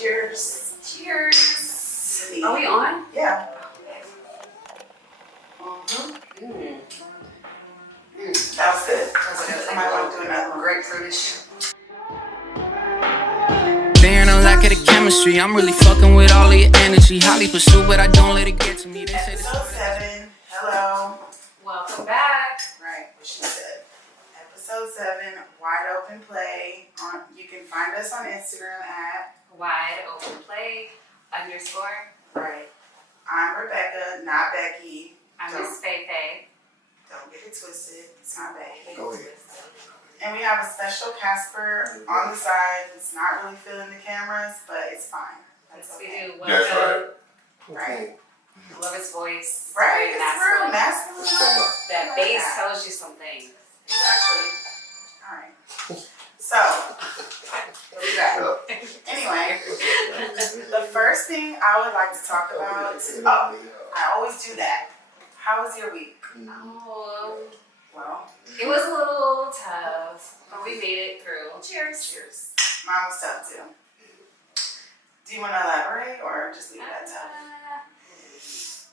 Cheers. Cheers. Are we on? Yeah. That was good. I might want to do another one. Grapefruitish. Bearing a lack of the chemistry, I'm really fucking with all of your energy. Highly pursued, but I don't let it get to me. Episode 7. Hello. Welcome back. Right, what she said. Episode 7, Wide Open Play. You can find us on Instagram at Wide Open Play _ Right. I'm Rebecca, not Becky. I'm Miss Faye. Don't get it twisted. It's not Becky. Go ahead. And we have a special Casper on the side. It's not really filling the cameras, but it's fine. That's Yes, okay. we do. That's Welcome. Right. Love his voice. Right? Very It's real masculine. masculine. That I like bass that. tells you some things. Exactly. All right. So, what we got? Anyway, the first thing I would like to talk about. Oh, I always do that. How was your week? Oh, Well, it was a little tough, but we made it through. Cheers. cheers. Mine was tough too. Do you want to elaborate or just leave it at tough?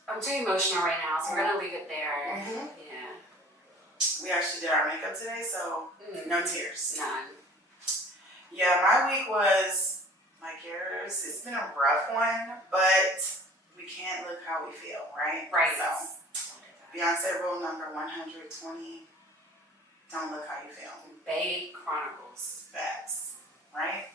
I'm too emotional right now, so we're gonna leave it there. Mhm. Yeah. We actually did our makeup today, so no tears. None. Yeah, my week was like yours. It's been a rough one, but we can't look how we feel, right? Right. So, Beyonce rule number 120, don't look how you feel. Bay Chronicles. Facts, right?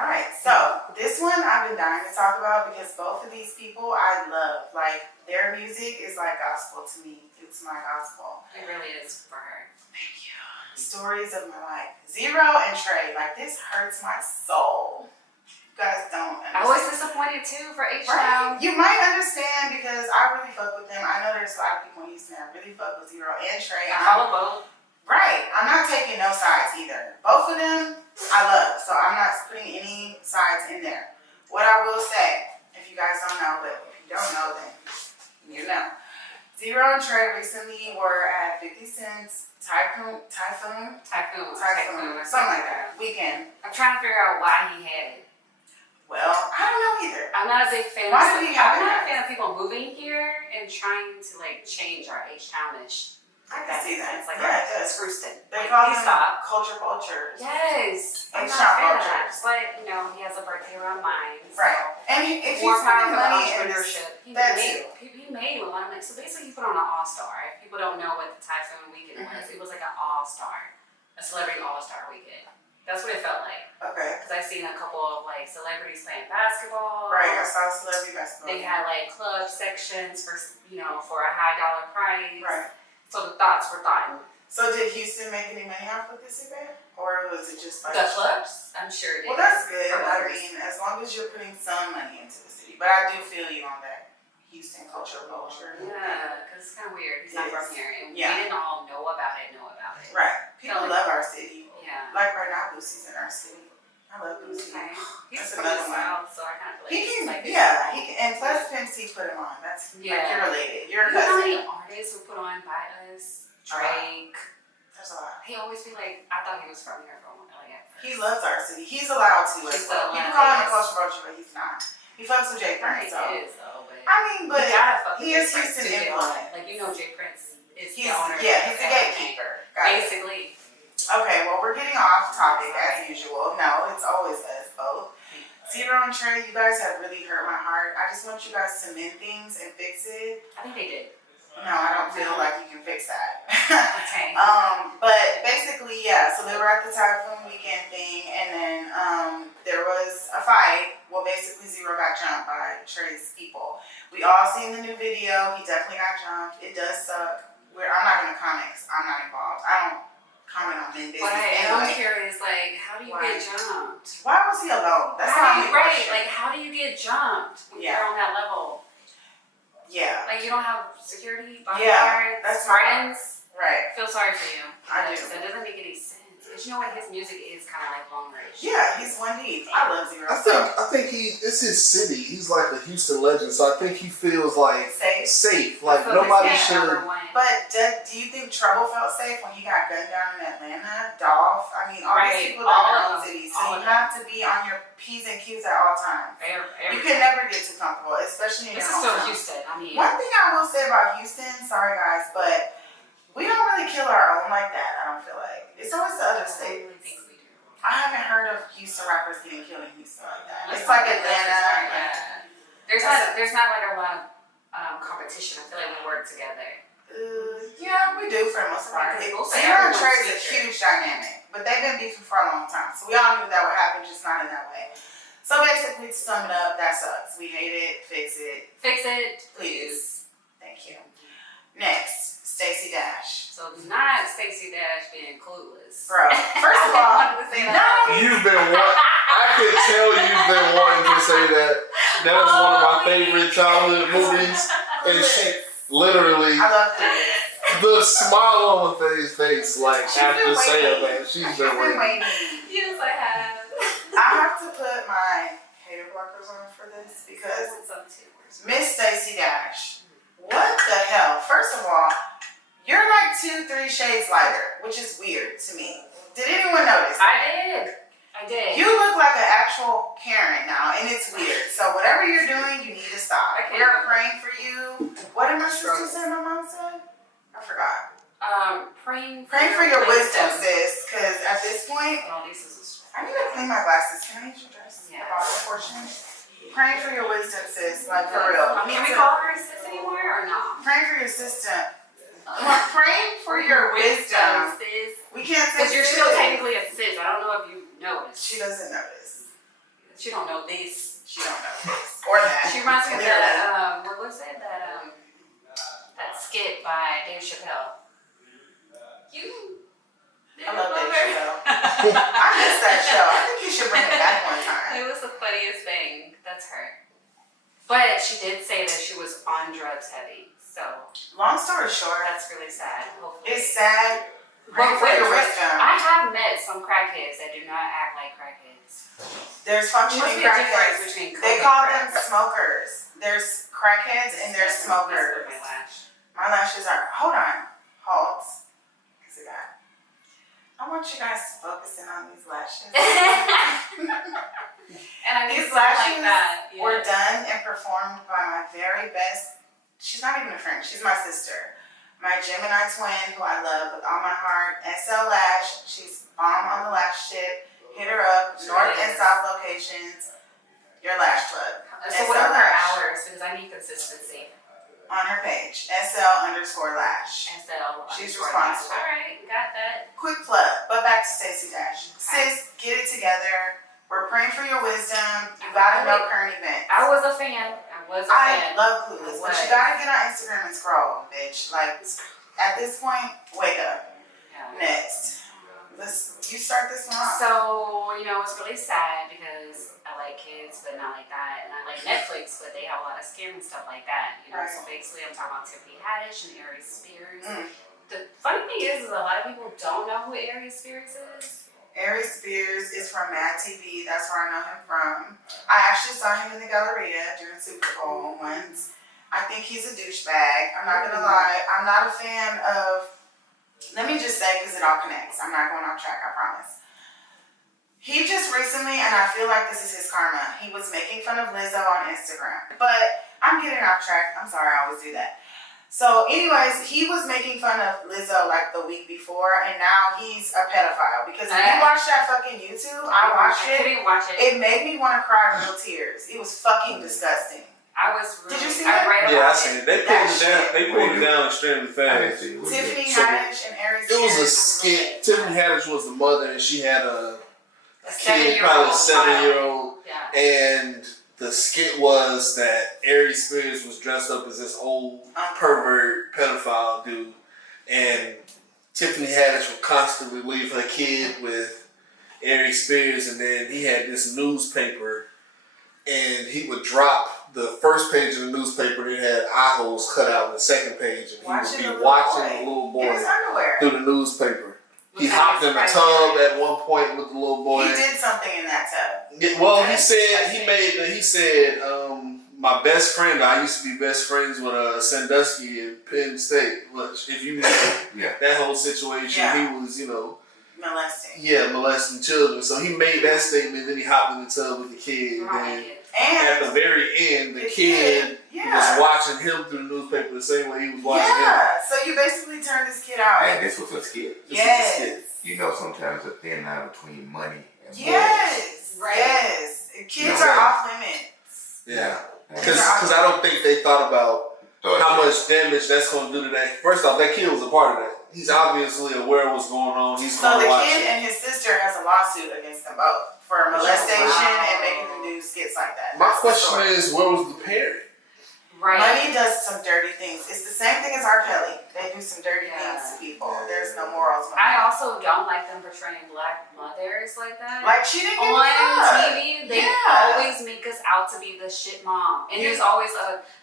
All right, so this one I've been dying to talk about because both of these people I love. Like, their music is like gospel to me. It's my gospel. It really is for her. Thank you. Stories of my life. Zero and Trey. Like, this hurts my soul. You guys don't understand. I was disappointed too for H Right. Town. You might understand because I really fuck with them. I know there's a lot of people in Houston that really fuck with Zero and Trey. I follow both. Right. I'm not taking no sides either. Both of them I love. So I'm not putting any sides in there. What I will say, if you guys don't know, but if you don't know, then you know. Zero and Trey recently were at 50 Cent's Typhoon, Typhoon. something like that, weekend. I'm trying to figure out why he had it. Well, I don't know either. I'm not a big fan. Why do you have I'm not that? a fan of people moving here and trying to like change our H Townish. I can see that. It's like Yeah, it does. Houston. They Like, call he them stopped. culture vultures. Yes. I'm H not a Town fan of that. vultures. But you know, he has a birthday around mine. So. Right. And if More he's power spending for money in this, entrepreneurship. that He made a lot of money. So basically, he put on an all-star. If people don't know what the Typhoon weekend was, it was like an all-star, a celebrity all-star weekend. That's what it felt like. okay. Because I seen a couple of like celebrities playing basketball. Right, I saw celebrity basketball. They had like club sections for for a high dollar price. Right. So the thoughts were thought. So did Houston make any money off of this event? Or was it just like... The clubs, I'm sure it Well, did. that's good. I Promoters. mean, as long as you're putting some money into the city. But I do feel you on that Houston culture. Yeah, because it's kind of weird. He's not It from is. here, and Yeah. we didn't all know about it. Right. People Like- love our city. Yeah. Like right now, Boosie's in our city. I love Boosie. Okay. He's That's from the another one. South, so I kind of feel like He can, it's like he can, and plus Pimp C put him on. That's like Yeah. you're related. You're a You know how cousin. many artists were put on by us? Drake. There's a lot. He always be like, I thought he was from here for a while. Like, He loves our city. He's allowed to as He's well. allowed, People call him a yes. culture vulture, but he's not. He fucks with Jay Prince, so. It is though, but I mean, but you gotta fuck he with is Jay Prince Houston to get influence. on. Like Jay Prince is He's the owner. he's the of everything. gatekeeper. Got it. Basically. Okay, well we're getting off topic as usual. No, it's always us both. Zero and Trey, you guys have really hurt my heart. I just want you guys to mend things and fix it. I think they did. No, I don't feel like you can fix that. Okay. But basically, yeah, so they were at the Typhoon weekend thing, and then there was a fight. Well, basically, Zero got jumped by Trey's people. We all seen the new video. He definitely got jumped. It does suck. I'm not going to comment 'cause I'm not involved. I don't comment on men business But I'm anyway. curious, like, how do you Why? get jumped? Why was he alone? That's How not do me. you, right, like, how do you get jumped when Yeah. you're on that level? Yeah, Like, you don't have security, Yeah, bodyguards, that's my friends? right. I feel sorry for you. I do. That doesn't make any sense. Because you know what, his music is kind of like long range. Yeah, he's one deep. I love Zero. I think it's his city. He's like a Houston legend, so I think he feels like safe. Like So nobody his should. number one. But do you think Trouble felt safe when he got gunned down in Atlanta? Dolph? I mean, all these people live in their own cities, so you have to be on your P's and Q's at all times. You can never get too comfortable, especially in your This is hometown. still Houston. I mean, One thing I will say about Houston, sorry guys, but we don't really kill our own like that. I don't feel like it's always the other I states. really think we do. I haven't heard of Houston rappers getting killed in Houston like that. It's like Atlanta. Yeah. There's not like a lot of competition. I feel like we work together. Yeah, we do for the most part. Because we'll say Zero and everyone's Trey is a featured. huge dynamic, but they've been beefing for a long time, so we all knew that would happen, just not in that way. So basically, to sum it up, that sucks. We hate it. Fix it, Fix it, please. Thank you. Next, Stacey Dash. So not Stacey Dash being clueless. Bro, first of all, I wanted to say that. no. You've been I could tell you've been wanting to say that. That was one of my favorite childhood movies, and she literally I love this. the smile on her face, like She's after been saying waiting. that, she's been waiting. Yes, I have. I have to put my hater blockers on for this because What's up, too? Miss Stacey Dash, what the hell? First of all, you're like 2-3 shades lighter, which is weird to me. Did anyone notice? I did. You look like an actual Karen now, and it's weird. So whatever you're doing, you need to stop. I can't. We're praying for you. What did my sister say? My mom said? I forgot. Praying For your wisdom, sis. Because at this point, Oh, this is I need to clean my glasses. Can I use your dress? Yeah. The bottom portion. Praying for your wisdom, sis. Like for real. You Can need we to- call her a sis anymore or not? Praying for your sister. Praying for your wisdom. sis. We can't say Because you're sis. still technically a sis. I don't know if you noticed. She doesn't notice. She don't know this. She don't know this or that. She reminds me of Clearly. that, what was it? That skit by Dave Chappelle. You. I love that show. I miss that show. I think you should bring it back one time. It was the funniest thing. That's her. But she did say that she was on drugs heavy. So Long story short, that's really sad. Hopefully. it's sad. Pray But for with your drugs, wisdom. I have met some crackheads that do not act like crackheads. There's There must functioning be a difference crackheads. between They coke call and them crack. smokers. There's crackheads and there's smokers. My lash. My lashes are. Hold on. Halt. Because I want you guys focusing on these lashes. And I need These something lashes like that. Yeah. were done and performed by my very best. She's not even a friend. She's my sister. My Gemini twin, who I love with all my heart. SL Lash. She's bomb on the lash tip. Hit her up. She North is. and South locations. Your lash plug. So what are her hours? Because I need consistency. On her page. SL_lash. SL. She's underscore responsible. lash. All right, got that. Quick plug, but back to Stacey Dash. Sis, get it together. We're praying for your wisdom. You gotta know current events. I was a fan. I love Clueless, but Was. you gotta get on Instagram and scroll, bitch. Like, at this point, wake up. Yeah. Next. You start this one off. So, it's really sad because I like kids, but not like that. And I like Netflix, but they have a lot of scam and stuff like that. Right. So basically I'm talking about Tiffany Haddish and Aries Spears. Mm. The funny thing is a lot of people don't know who Aries Spears is. Aries Spears is from Mad TV. That's where I know him from. I actually saw him in the Galleria during Super Bowl once. I think he's a douchebag. I'm not gonna lie. I'm not a fan of. Let me just say, because it all connects. I'm not going off track, I promise. He just recently, and I feel like this is his karma, he was making fun of Lizzo on Instagram. But I'm getting off track. I'm sorry, I always do that. So anyways, he was making fun of Lizzo like the week before, and now he's a pedophile. Because when you watch that fucking YouTube, I watched I it. couldn't watch it. It made me want to cry real tears. It was fucking disgusting. I was really, Did you see I that? read about Yeah, I seen it. They pulled it down. They pulled it Wait. down extremely fast. Tiffany So, Haddish and Aries It was a Spears. skit. Tiffany Haddish was the mother, and she had a A kid, 7-year-old probably a child. 7-year-old. Yeah. And the skit was that Aries Spears was dressed up as this old pervert pedophile dude, and Tiffany Haddish would constantly leave her kid with Aries Spears, and then he had this newspaper, and he would drop the first page of the newspaper that had eye holes cut out in the second page, and he would be watching the little in boy his underwear. through the newspaper. He hopped in the tub at one point with the little boy. He did something in that tub. Yeah, well, he said, my best friend, I used to be best friends with Sandusky in Penn State. Which, if you know that whole situation, he was, molesting children. So he made that statement, then he hopped in the tub with the kid. And at the very end, the kid was watching him through the newspaper the same way he was watching him. Yeah, so you basically turned this kid out. And this was a skit. Yes. You know, sometimes a thin line between money and yes. Right. Yes. Kids are off limits. Yeah. Because I don't think they thought about how much damage that's going to do to that. First off, that kid was a part of that. He's obviously aware of what's going on. He's so going to watch the kid it. and his sister has a lawsuit against them both for molestation and making them do skits like that. My question is, where was the parent? Right. Money does some dirty things. It's the same thing as R. Kelly. They do some dirty things to people. There's no morals. I also don't like them portraying black mothers like that. Like she didn't get on TV, they always make us out to be the shit mom, and there's always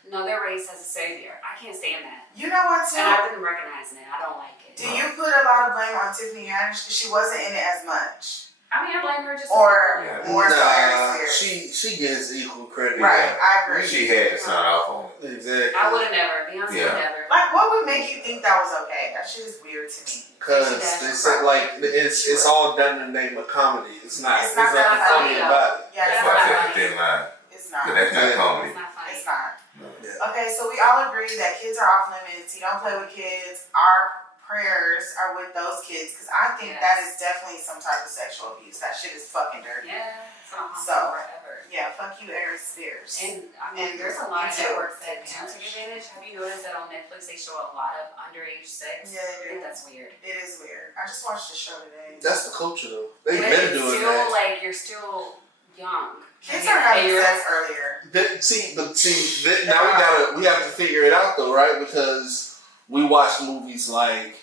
another race as a savior. I can't stand that. You know what, too? And I've been recognizing it. I don't like it. Do you put a lot of blame on Tiffany Haddish because she wasn't in it as much? I mean, I blame her just or more so Nah, Aries. she gets equal credit. Right, I agree. She had to sign off on it. Exactly. I would have never. Beyonce would never. Like, what would make you think that was okay? That shit is weird to me. Because they said like it's all done in the name of comedy. It's not. It's not funny about it. Yeah, That's why I said the thin line. It's not. But that's not comedy. It's not funny. It's not. No. Yeah. Okay, so we all agree that kids are off limits. You don't play with kids. Our prayers are with those kids because I think that is definitely some type of sexual abuse. That shit is fucking dirty. Yeah. So, forever. Yeah, fuck you, Aries Spears. And I mean, there's a lot of networks that do take advantage. Have you noticed that on Netflix they show a lot of underage sex? Yeah, they do. I think that's weird. It is weird. I just watched the show today. That's the culture though. They've But been it's doing still that. like you're still young. Kids are having sex earlier. Now we have to figure it out though, right? Because we watch movies like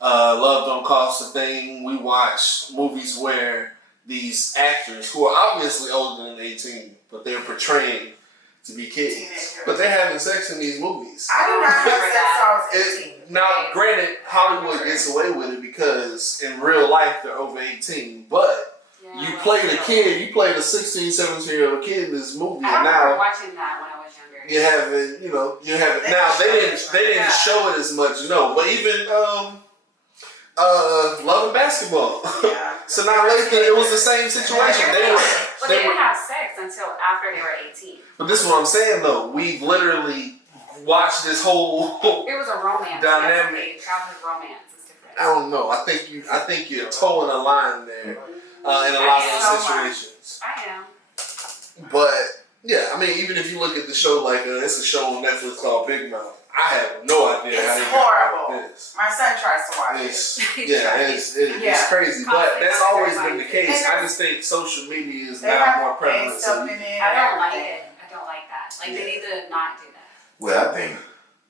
Love Don't Cost a Thing. We watch movies where these actors who are obviously older than 18, but they're portraying to be kids. But they're having sex in these movies. I did not have sex till I was 18. Now, granted, Hollywood gets away with it because in real life they're over 18, but you play the kid, you play the 16, 17-year-old kid in this movie, I and remember now watching that when I was younger. you have it. Now they didn't show it as much, but even Love and Basketball. Yeah. So now lately it was the same situation. But they didn't have sex until after they were 18. But this is what I'm saying though. We've literally watched this whole It was a romance. dynamic. Childhood romance is different. I don't know. I think you're towing a line there in a lot of those situations. I am. But yeah, I mean, even if you look at the show, like it's a show on Netflix called Big Mouth. I have no idea how they got like this. My son tries to watch it. It's crazy, but that's always been the case. I just think social media is now more prevalent. Stuff in it. I don't like it. I don't like that. Like they need to not do that. Well, I think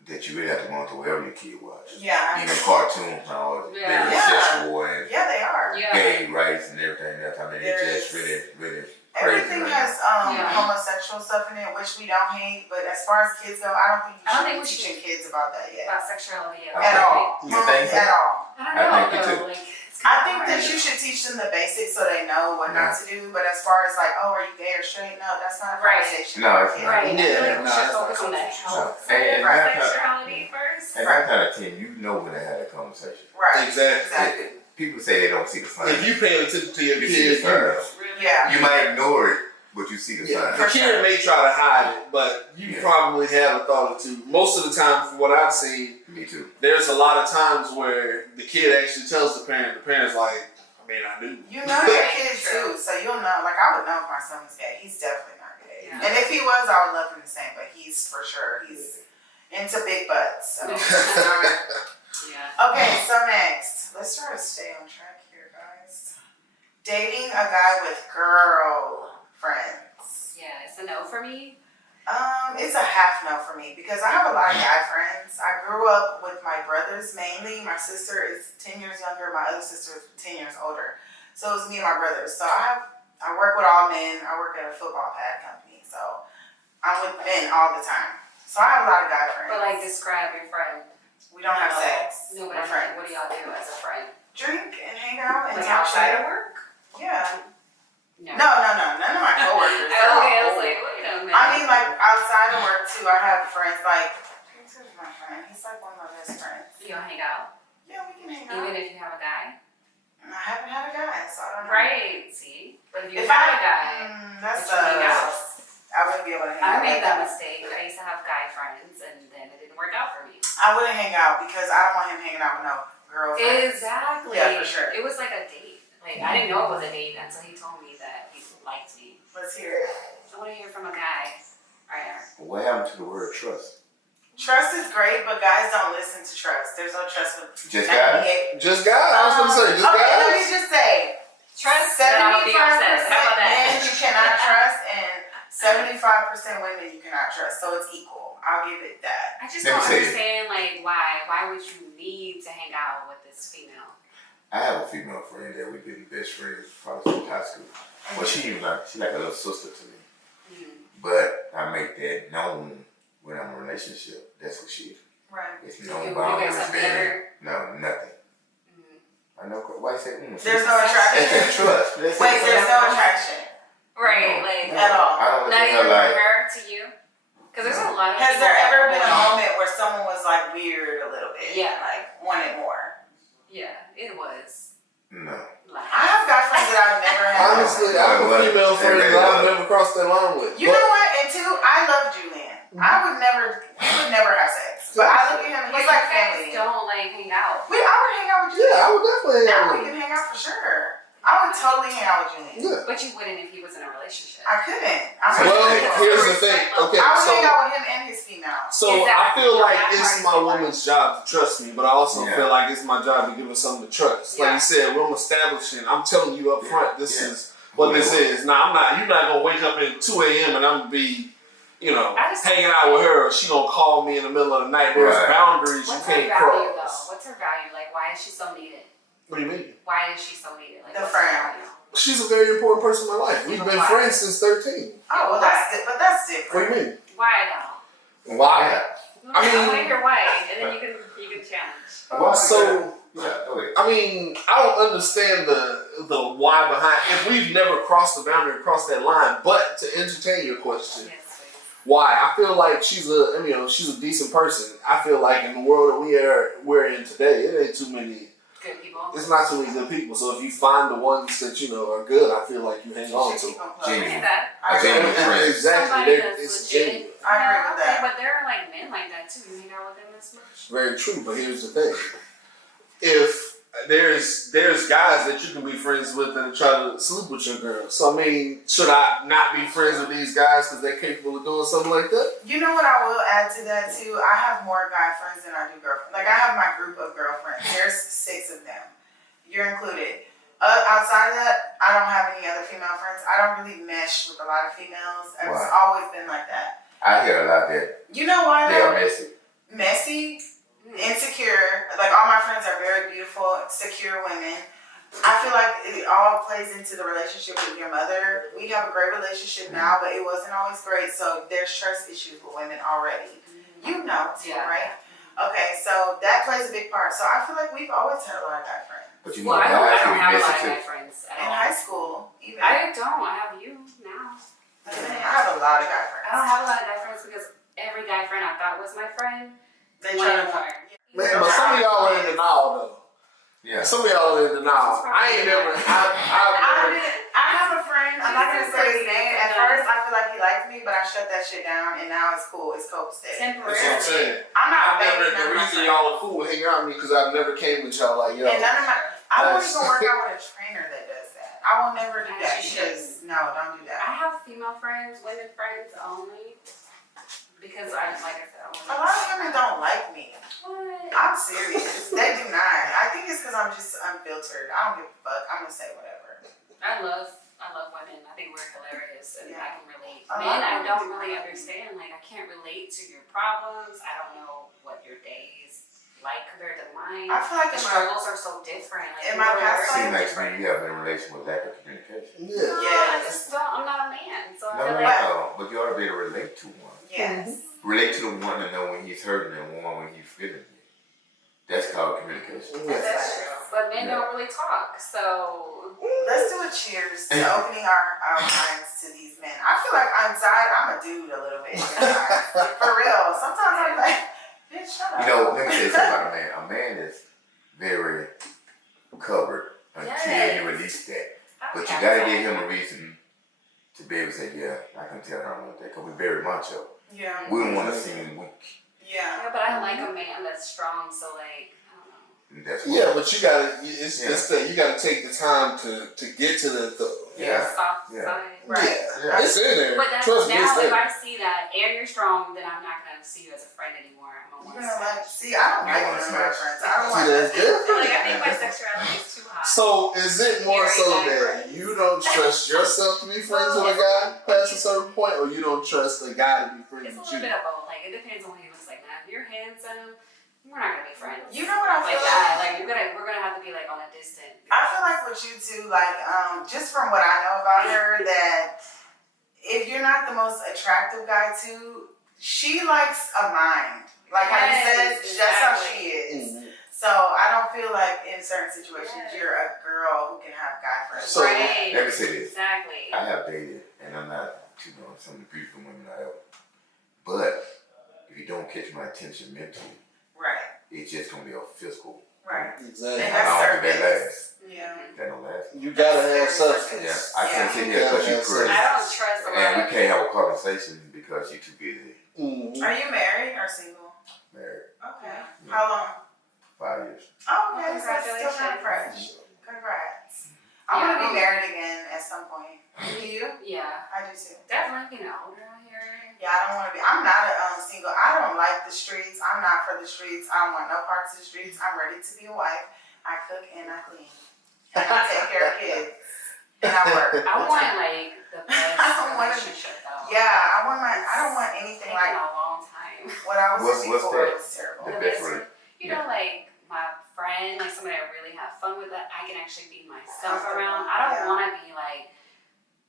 that you really have to monitor whatever your kid watches. Yeah. Even cartoons now, Yeah. very sexual and Yeah, they are. Yeah. gay rights and everything. That's I mean, it's just really crazy. Everything right has homosexual stuff in it, which we don't hate. But as far as kids go, I don't think you should be teaching kids about that yet. About sexuality At all. You think so? At all. I don't know I think you though. too. Like, I think that you should teach them the basics so they know what not to do. But as far as like, oh, are you gay or straight? No, that's not a conversation. No, it's not. right. I feel Yeah, like we should focus on that health And sexuality first. And 9 out of 10, you know when they had a conversation. Right. Exactly. People say they don't see the signs. If you pay attention to your You see kid, the signs. Yeah. You might ignore it, but you see the signs. the kid may try to hide it, but you probably have a thought or two. Most of the time, from what I've seen, Me too. there's a lot of times where the kid actually tells the parent's like, I mean, I do. You know your kid too, so you'll know. Like I would know if my son was gay. He's definitely not gay. Yeah. And if he was, I would love him the same. But he's for sure. He's into big butts. So. Yeah. Okay, so next, let's try to stay on track here, guys. Dating a guy with girl friends. Yeah, it's a no for me. It's a half no for me because I have a lot of guy friends. I grew up with my brothers mainly. My sister is 10 years younger. My other sister is 10 years older. So it's me and my brothers. So I work with all men. I work at a football pad company. So I'm with men all the time. So I have a lot of guy friends. But like, describe your friend. We don't have sex. No, We're but friends. what do y'all do as a friend? drink and hang out and Like talk outside shit. of work? Yeah. No. No, none of my coworkers. They're all Okay, I was old. like, wait a minute. I mean, like outside of work too. I have friends like. Who's my friend? He's like one of my best friends. You'll hang out? Yeah, we can hang out. Even if you have a guy? I haven't had a guy, so I don't know. Right, see? But if you If have I, a guy, that's you hang out. I wouldn't be able to hang I out. made like that mistake. I used to have guy friends and then it didn't work out for me. I wouldn't hang out because I don't want him hanging out with no girlfriend. Exactly. Yeah, for sure. It was like a date. Like, I didn't know it was a date until he told me that he liked me. Let's hear it. I want to hear from a guy. Alright. What happened to the word trust? Trust is great, but guys don't listen to trust. There's no trust with Just guys? 98. Just guys. I was gonna say just okay, let me guys. just say, Trust, then I'm gonna be upset. 75% How about that? men you cannot trust, and 75% women you cannot trust. So it's equal. I'll give it that. I just Let me don't say it. understand, like, why? Why would you need to hang out with this female? I have a female friend that we've been best friends probably since high school. Well, she like a little sister to me. But I make that known when I'm in a relationship. That's what she is. Right. It's You no guys boundaries have there. No, nothing. Mm. I know. Why you say? There's no That's attraction. that trust. Wait, there's no attraction. Right, No, like, no. At all. I don't not think even I like. from her to you? Because there's a lot of Has people there that ever been a want- moment where someone was like weird a little bit? Yeah. Like wanted more? Yeah, it was. No. Like, I have guy friends that I've never had. Honestly, I have a female friend that I've never crossed that line with. You know what? And two, I love Julian. I would never, we would never have sex. But I look at him, he's like family. Don't like hang out. I would hang out with Julian. Yeah, I would definitely hang Now out we with can him. hang out for sure. I would totally hang out with Julian. Yeah. But you wouldn't if he was in a relationship. I couldn't. I'm Well, respectful. here's the thing. Okay, I would hang so out with him and his female. I Exactly. feel like That it's part's my different. woman's job to trust me, but I also Yeah. feel like it's my job to give her something to trust. Like Yeah. you said, when I'm establishing, I'm telling you up front, this Yeah. is what this Yeah. is. Now, you're not gonna wake up at 2 a.m. and I'm gonna be, I just- hanging out with her, or she gonna call me in the middle of the night. There's Right. boundaries What's you her can't value cross. though? What's her value? Like, why is she so needed? What do you mean? Why is she so needed? Like, The what's friend. her value? She's a very important person in my life. We've been Why? friends since 13. Oh, well, that's but that's What do different. you mean? Why though? Why? I mean- want to hear why, and then you can challenge. Why? So, Yeah, go ahead. I mean, I don't understand the why behind. If we've never crossed the boundary, crossed that line, but to entertain your question, Yes, please. why? I feel like she's a decent person. I feel like in the world that we're in today, it ain't too many. Good people. It's not too many good people. So if you find the ones that are good, I feel like you hang on Should to. keep them I plugged. get that. I A agree genuine with that. friend. Exactly. Somebody They're- that's It's legit. genuine. I agree with Okay, that. but there are like men like that too. You hang out with them as much. Very true, but here's the thing: if there's guys that you can be friends with and try to sleep with your girl, so I mean, should I not be friends with these guys because they're capable of doing something like that? You know what I will add to that too? I have more guy friends than I do girlfriends. Like I have my group of girlfriends. There's 6 of them. You're included. Outside of that, I don't have any other female friends. I don't really mesh with a lot of females. It's Why? always been like that. I hear a lot that You know why they are though? messy. Messy, insecure. Like all my friends are very beautiful, secure women. I feel like it all plays into the relationship with your mother. We have a great relationship now, but it wasn't always great. So there's trust issues with women already. You know too, Yeah. right? Okay, so that plays a big part. So I feel like we've always had a lot of guy friends. But you know, Well, I guys don't can be have a lot messy of too. guy friends at In all. high school, even. I don't. I have you now. I have a lot of guy I friends. don't have a lot of guy friends because every guy friend I thought was my friend. They try to more. Man, but some of y'all are in denial though. Yeah. Some of y'all are in denial. I ain't never. I have a friend, I'm not gonna say his name. At first, I feel like he liked me, but I shut that shit down, and now it's cool. It's copacetic. That's what I'm saying. I'm not I've never. banging none The of my reason friends. y'all are cool hanging out with me because I've never came with y'all like yo. And none of my, I won't That's- even work out with a trainer that does that. I will never do that As you because, no, don't do I that. have female friends, women friends only. Because I, like I said, I A lot of women don't like me. What? I'm serious. They do not. I think it's because I'm just unfiltered. I don't give a fuck. I'm gonna say whatever. I love women. I think we're hilarious and I can relate. I Men, love I women. don't really understand. Like, I can't relate to your problems. I don't know what your day is like compared to mine. I feel like The in my, struggles are so different. Like, in my people are past very Seems like different. you have been in a relation with lack of communication. Yeah. No, I just don't. I'm not a man, so I No, feel no, like no. But you ought to be able to relate to one. yes. Relate to the one and know when he's hurting and one when he's feeling it. That's called communication. That's true. but men don't really talk. So Let's do a cheers to opening our minds to these men. I feel like inside I'm a dude a little bit. Inside. For real. Sometimes I'm like, bitch, shut up. You know, let me tell you something about a man. A man is very covered until you release that. But you gotta give him a reason to be able to say, yeah, I can tell her about that, because we're very macho. Yeah. We don't want to seem weak. Yeah. Yeah, but I like a man that's strong. So like, I don't know. And that's Yeah, but you gotta, it's that you gotta take the time to get to the Soft Yeah. side. Right. Yeah. It's in there. But that's, Trust me, it's now if there. I see that and you're strong, then I'm not gonna see you as a friend anymore. I'm gonna want to Like, see, I don't You like wanna none of smash. my friends. I don't See, want that's different. Like I think my sexuality is too high. So is it more Very so that diverse. you don't trust yourself to be friends with a guy past a certain point, or you don't trust a guy to be friends It's a with little you? bit of both. Like it depends on what he looks like. Now, if you're handsome, we're not gonna be friends. You know what I Like feel that. Like we're gonna have to be like on a distant. I feel like with you two, like, just from what I know about her, that if you're not the most attractive guy too, she likes a mind. Like how you said, Yes, that's how exactly. she is. Mhm. So I don't feel like in certain situations Yes. you're a girl who can have guy friends. So- Right. Let me say this. Exactly. I have dated, and I'm not, some of the beautiful women I have. But if you don't catch my attention mentally, Right, it's just gonna be a physical. right. Exactly. And How that's long did that surface. last? Yeah. That don't last. You gotta have Yeah, substance. I can't sit You here gotta because you have pretty, I don't trust a lot and we of can't have a conversation because you're too busy Mhm. Are you married or single? married. Okay. Yeah. How long? 5 years. Oh, okay. So it's still Congratulations. kind of fresh. Congrats. I want to be married again at some point. Do you? Yeah. I do too. Definitely getting older out here. Yeah, I don't want to be. I'm not a single. I don't like the streets. I'm not for the streets. I don't want no parts of the streets. I'm ready to be a wife. I cook and I clean. And I take care of kids. And I work. I want like the best I don't wanna- relationship though. Yeah, I don't want It's anything taken like a long time. what I was What's in before. that? It was terrible. The The best best way. You know, like my friend, like somebody I really have fun with, that I can actually be myself around. I don't Yeah. want to be like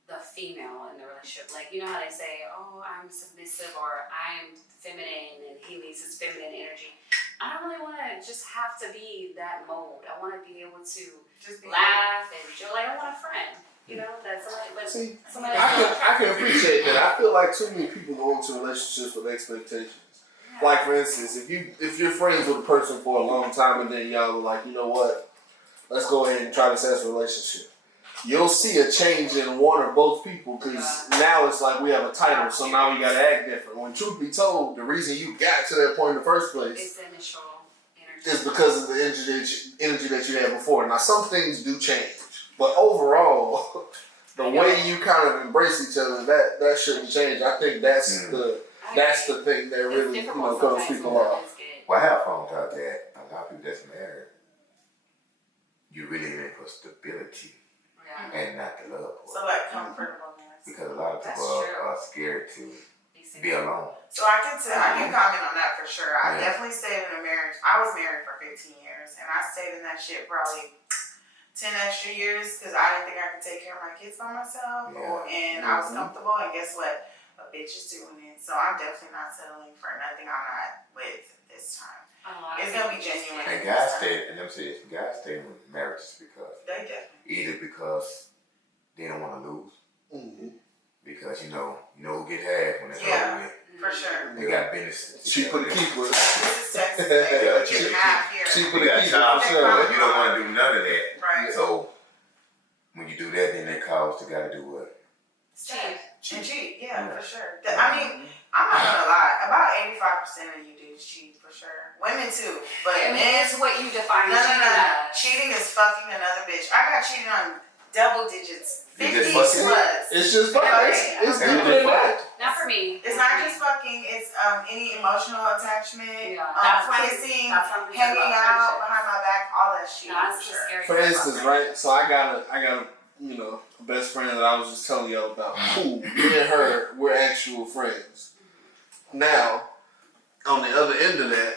the female in the relationship. Like, you know how they say, oh, I'm submissive or I'm feminine and he needs his feminine energy. I don't really want to just have to be that mold. I want to be able to Just be laugh and joke. Like, I want a friend. You know, that's somebody, but See, somebody I can appreciate that. I feel like too many people go into relationships with expectations. Like for instance, if you're friends with a person for a long time and then y'all are like, you know what, let's go ahead and try this as a relationship. You'll see a change in one or both people because now it's like we have a title, so now we gotta act different. When truth be told, the reason you got to that point in the first place it's the initial energy. is because of the energy that you had before. Now some things do change, but overall, the way you kind of embrace each other, that shouldn't change. I think that's the thing that really throws people off. Well, I have found out that a lot of people that's married, you really in it for stability Yeah. and not the love. so like comfortableness. Because a lot of That's people true. are scared to be alone. So I can comment on that for sure. I Yeah. definitely stayed in a marriage. I was married for 15 years, and I stayed in that shit probably 10 extra years because I didn't think I could take care of my kids by myself, and I was comfortable. And guess what? A bitch is doing it. So I'm definitely not settling for nothing I'm not with this time. It's gonna be genuine. And guys stay, and them say guys stay in marriages because They definitely. either because they don't want to lose, Mm-hmm. because you know who get half when it's Yeah. over with. For sure. They got business. Cheaper to keep with. This is Texas. Yeah, They cheaper get to half here. Cheaper You to got keep child with, for support. sure. You don't want to do none of that. Right. So when you do that, then that cause the guy to do what? Cheap. And cheap, yeah, Yeah. for sure. I mean, I'm not gonna lie. About 85% of you dudes cheat for sure. Women too, but I mean, men. it's what you define No, cheating as. Cheating is fucking another bitch. I got cheated on double digits. You 50 just fucking- plus. It's just fun. It's And you deeper than just that. Not for me. It's not just fucking, it's any emotional attachment, Yeah, that's why- kissing, that's why I'm concerned hanging about out friendship. behind my back, all that shit. No, that's for the sure. scary For part about instance, friendship. right? So I got a a best friend that I was just telling y'all about. Cool. Me and her, we're actual friends. Now, on the other end of that,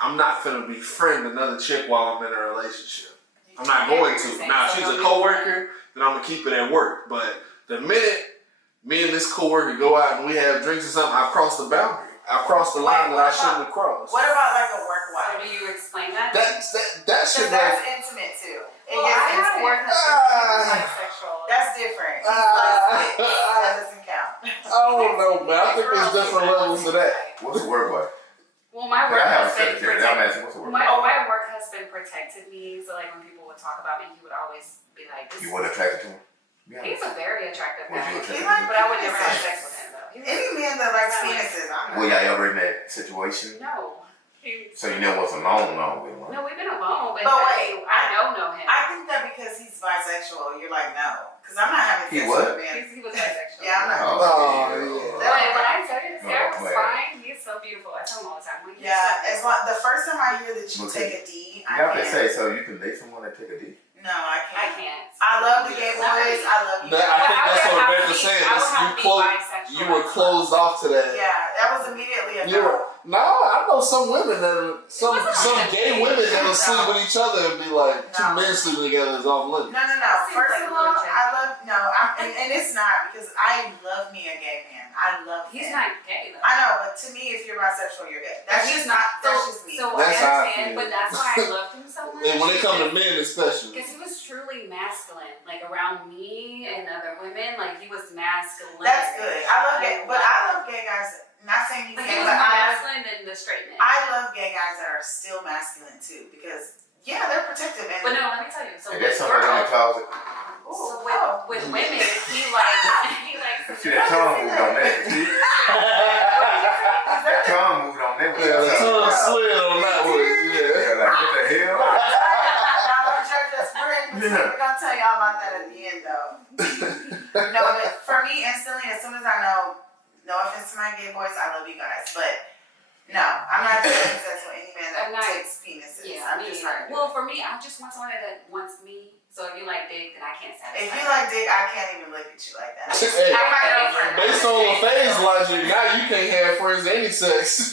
I'm not finna befriend another chick while I'm in a relationship. I'm not going to. Now, if she's a coworker, then I'm gonna keep it at work. But the minute me and this coworker go out and we have drinks or something, I've crossed the boundary. I crossed the line that I shouldn't have crossed. What about like a work So wife? do you explain that? That Because shit that's like intimate too. It Well, gets I had a intimate. work husband. He was bisexual. That's different. He's like, that doesn't count. I don't know, man. I think there's different levels to that. What's the work wife? Well, my work I have a husband secretary. I'm protected. asking what's the work wife? My work husband protected me. So like when people would talk about me, he would always be like, "This." You weren't attracted to him? Yeah. He's a very attractive Was guy. you attracted to like- him? But I would never have sex with him though. He was- Any man that likes penises, I'm Were not. y'all ever in that situation? No. So you never was alone with him? No, we've been alone, but But wait, I know him. I think that because he's bisexual, you're like, no. Because I'm not having He sex what? with a man. He was bisexual. Yeah, I'm not. Oh, But when I tell you this guy was No, fine, he's so beautiful. I tell him all the time. When Yeah, as long, the first time I hear that you Okay. take a D, You have I to can't. say so you can date someone that take a D. No, I I can't. can't. I love the gay boys. I love you. That, I think that's what would have Rebecca's to be- saying. I would That's, have to be bisexual. you were closed off to that. Yeah, that was immediately a You were, no. no, I know some women that some wasn't gay like women that'll No. sleep with each other and be like, two No. men sleeping together is off limits. No. That seems First like of a all, little I love and it's not because I love me a gay man. I love He's him. not gay though. I know, but to me, if you're bisexual, you're gay. That's He's just not. That's so, just me. So That's I how I understand, feel. but that's why I loved him so much. And when it comes to men especially. Because he was truly masculine, like around me and other women, like he was masculine. That's good. I love gay, but I love gay guys. Not saying he's Like gay, he was but more I masculine than the straight men. love gay guys that are still masculine too because yeah, they're protective and. But no, let me tell you. So And with that's somebody in the girls, closet. so Oh. with women, he likes. See that tongue moved on that. That tongue moved on that. Yeah, the tongue slid on that one. Yeah. Yeah, like what the hell? We're gonna tell y'all about that at the end though. No, but for me instantly, as soon as I know, no offense to my gay boys, I love you guys, but no, I'm not having sex with any man that I'm not- takes penises. Yeah, I'm just trying to do well, it. for me, I just want somebody that wants me. So if you like dick, then I can't satisfy. If you like dick, I can't even look at you like that. Hey, I'm my girlfriend. based on LaFay's logic, now you can't have friends of any sex.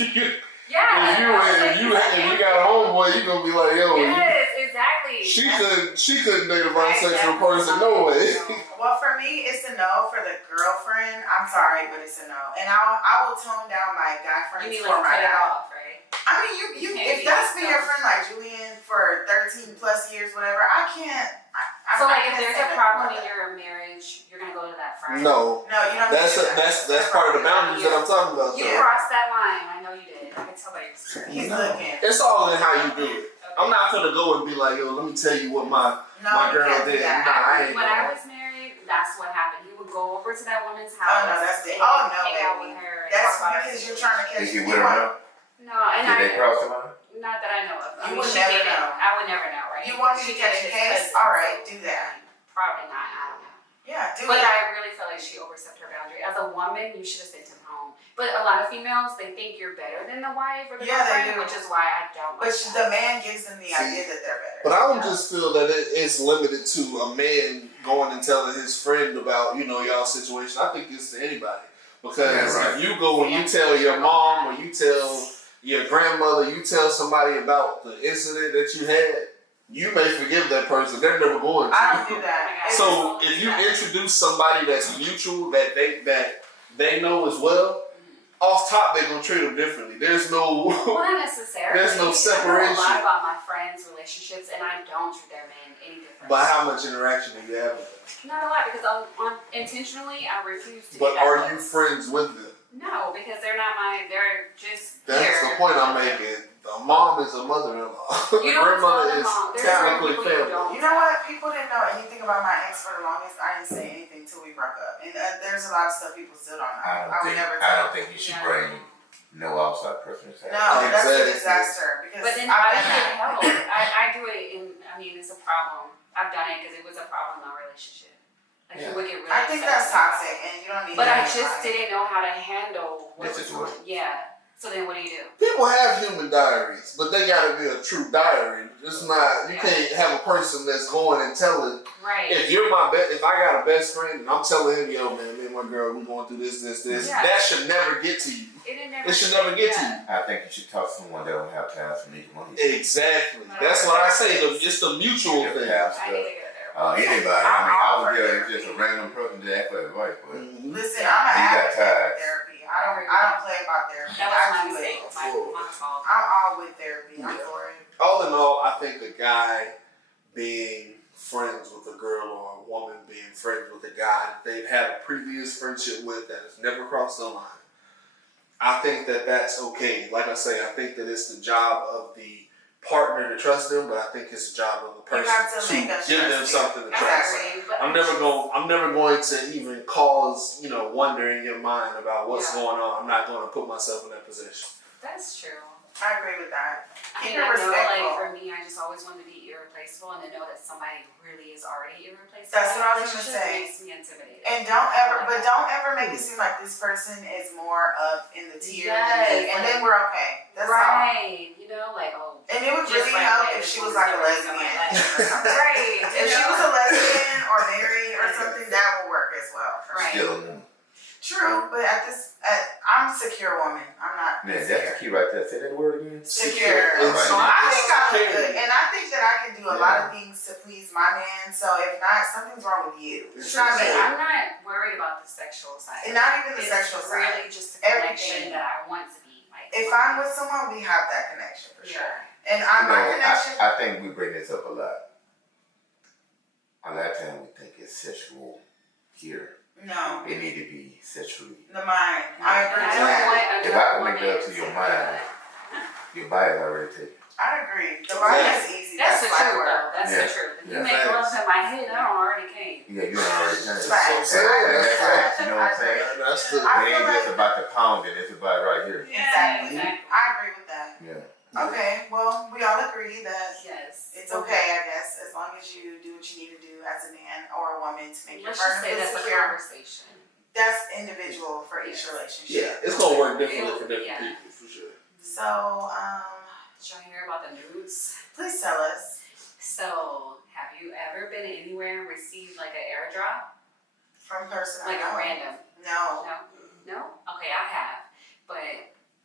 Yeah. if you got a homeboy, you gonna be like, yo, Yes, exactly. she couldn't date a bisexual person, no way. Well, for me, it's a no. For the girlfriend, I'm sorry, but it's a no. And I will tone down my guy You friends need for like my cut it guy. off, right? I mean, you can't if be that's been your yourself. friend like Julian for 13 plus years, whatever, I can't. So I like if can't there's say a nothing problem about in that. your marriage, you're gonna go to that friend. No, No, you don't. that's do that. that's part of the boundaries that I'm talking about. You though. crossed that line. I know you did. I can tell by your story. He's No. looking. It's all in how you do it. I'm not gonna go and be like, yo, let me tell you what my No, you girl can't do did. that. Nah, I ain't. When I was married, that's what happened. He would go over to that woman's Oh house. no, that's it. and Oh no, hang out baby. with her. And That's talk about her because you're trying to catch. Is he with her now? No, and Did they I cross the line? not that I know of. I You mean, would she never did it. know. I would never know, right? You want me She to catch did a it case? because- All right, do that. Probably not. I don't know. Yeah, do But it. I really feel like she overstepped her boundary. As a woman, you should have sent him home. But a lot of females, they think you're better than the wife or the Yeah, they girlfriend, do. which is why I don't But like that. the man gives them the idea that they're better. But I don't just feel that it's limited to a man going and telling his friend about, y'all situation. I think it's to anybody. Because Yeah, right. if you go and you tell your mom or you tell your grandmother, you tell somebody about the incident that you had, you may forgive that person. They're never going to. I don't do that. So if you introduce somebody that's mutual, that they know as well, off top they're gonna treat them differently. There's no. Well, not necessarily. There's no I know a separation. lot about my friends' relationships, and I don't treat their men any different. But how much interaction do you have with them? Not a lot, because intentionally I refuse to. But be that are you close. friends with them? No, because they're not they're just That's here. the point I'm making. The mom is a mother-in-law. You The don't tell grandmother the is mom. There's technically certain people you family. don't. You know what? People didn't know anything about my ex for the longest. I didn't say anything till we broke up. And there's a lot of stuff people still don't know. I would never I tell. don't think you should bring no outside person. No, that's a Exactly. disaster. Because But then I've I been get there. help. I do it it's a problem. I've done it because it was a problem in our relationship. Like you would get really I think upset that's with me. toxic, and you don't need. But I anybody. just didn't know how to handle what This was is what- going. Yeah. So then what do you do? People have human diaries, but they gotta be a true diary. It's not. You can't have a person that's going and telling. Right. If you're if I got a best friend and I'm telling him, yo man, me and my girl, we going through this, Yeah. that should never get to you. It Should never get to you. I think you should talk to someone that don't have time for me money. Exactly. That's what I say. It's the mutual thing. I Have need to stuff. go there. Anybody. I was there. It's just a random person to ask for advice, but Listen, I'm an You got advocate for ties. therapy. I don't play about therapy. That was I I'm all with therapy. I'm for it. All in all, I think a guy being friends with a girl or a woman being friends with a guy that they've had a previous friendship with that has never crossed the line, I think that that's okay. Like I say, I think that it's the job of the partner to trust them, but I think it's the job of the person to make us give them trust you. something to trust. Exactly. But I'm never going to even cause, wonder in your mind about what's going on. I'm not going to put myself in that position. That's true. I agree with that. I Keep mean, it I know, like, respectful. for me, I just always wanted to be irreplaceable, and to know that somebody really is already irreplaceable. That's what I was it gonna just say. makes me intimidated. And don't ever make it seem like this person is more up in the tier than me, and then we're okay. That's all. right. You know, like, oh. And it would just really right help away, if she this was like a one's never lesbian. gonna be my life. Right. If she was a lesbian or married or something, that would work as well. Right. Still a woman. True, but I'm a secure woman. I'm not. Man, that's the key right there. Say that word again. Secure. It's- So I think I look it's good, and I think that I can do a lot of things to please my man. So if not, something's wrong with you. It's not me, I'm not worried about the sexual side. and not even the It's sexual side. really just a connection Everything. that I want to be. Like, If I'm with someone, we have that connection for sure. yeah. And my connection. I think we bring this up a lot. A lot of times we think it's sexual here. No, It need to be sexually. the mind. I agree And with that. If I can make love to your mind, your body's already taken. I agree. The mind is easy. That's the light truth, work. though. That's Yeah. the truth. If you Yeah. make love in my head, I don't already came. Yeah, you already done it. Facts. You know what I'm saying? That's the It ain't just about the pounding, it's about right here. Exactly. I agree with that. Yeah. Okay, well, we all agree that Yes. it's okay, I guess, as long as you do what you need to do as a man or a woman to make your Let's just partner say feel that's a secure. conversation. That's individual for each Yes. relationship. Yeah, it's gonna work differently for different Yeah. people for sure. So, Did y'all hear about the nudes? please tell us. So, have you ever been anywhere and received like an airdrop? From person Like I a know. random? No. No? No? Okay, I have. But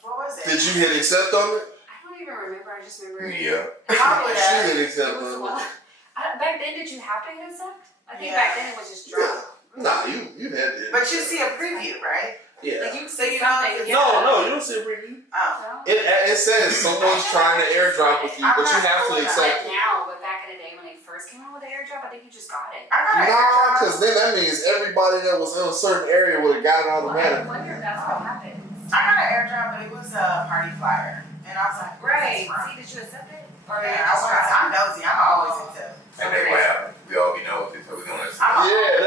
What was it? Did you hit accept on it? I don't even remember. I just remember. Yeah. How would She that? hit It accept was a on while. it. Back then, did you have to hit accept? I think Yeah. back then it was just drop. Nah, you had to. But you see a preview, right? Yeah. Like you So see you know something. if it's- No, you don't see a preview. Oh. No? It says someone's trying to airdrop with you, but you have to accept But it. now, but back in the day when they first came out with the airdrop, I think you just got it. I got an Nah, airdrop. because then that means everybody that was in a certain area would have got it Well, I automatically. wonder if that's what happens. I got an airdrop, but it was a party flyer. And I was like, Right. where's See, this did you accept it? from? Or Yeah, I'm nosy. I'm always into it. And then what happened? We all be nosy, so we gonna Yeah,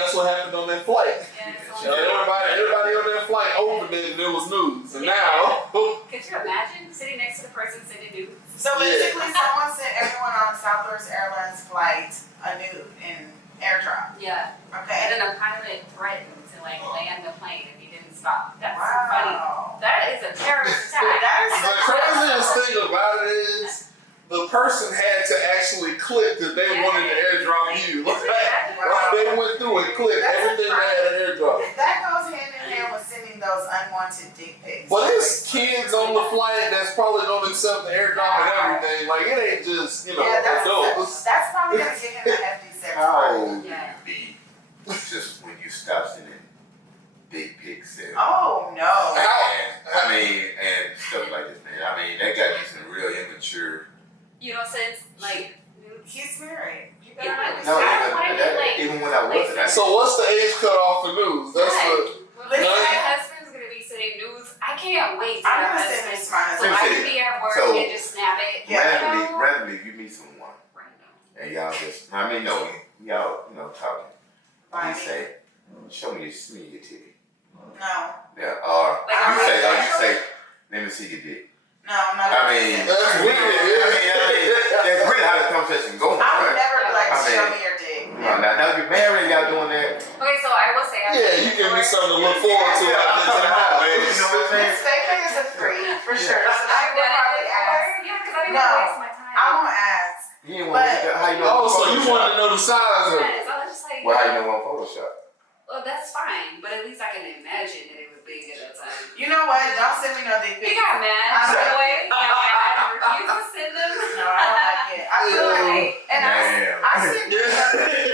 that's what happened on that flight. Yeah, it's Yeah, only- Everybody on that flight opened it and it was news. And now, Could you imagine sitting next to the person sending nudes? So basically, someone sent everyone on Southwest Airlines flight a nude in airdrop. Yeah. Okay. And then a pilot threatened to like land the plane if he didn't stop. That's Wow. funny. That is a terrorist attack. That is the craziest thing about it is the person had to actually click that they wanted to airdrop you. Like, they went through and clicked everything they had an airdrop. That goes hand in hand with sending those unwanted dick pics. But it's kids on the flight that's probably gonna accept the airdrop and everything. Like it ain't just adults. That's probably gonna give him a hefty sex How party. old do Yeah. you be just when you stop sending dick pics and Oh no. I mean, and stuff like this, man. I mean, that got me some real immature. You know, since like nudes. He's married. You Yeah, better No, I don't wanna get, like- even when I wasn't. I So what's the age cutoff for news? That's Right. the Well, Listen. my husband's gonna be sending nudes. I can't wait for I'm my gonna send husband. this to my So husband. I Let me can see. be at work So- and just snap it. Yeah. randomly, you meet someone Random. and y'all just, I mean, no, y'all, talking. Buy You me. say, show me your titty. No. Yeah, or Like, you say, let me see your dick. No, I'm not. I mean, That's weird. that's really how the conversation going, I would right? never be like, I show mean- me your dick. Now you're married, y'all doing that. Okay, so I will say. yeah. You give me something to look forward to after the You know what I'm house. saying? Steak is a free, for sure. So I I've would done probably it ask. before. Yeah, because I didn't No. want to waste my time. I won't ask. You didn't want to how you know Oh, so you Photoshop. wanted to know the size of it? Yes, I was just like, Well, how you know on Photoshop? well, that's fine, but at least I can imagine that it was big at that time. You know what? Don't send me no dick He pics. got mad, I'm by the not- way. He got mad and refused to send them. No, I don't like it. I feel like, and I Damn. send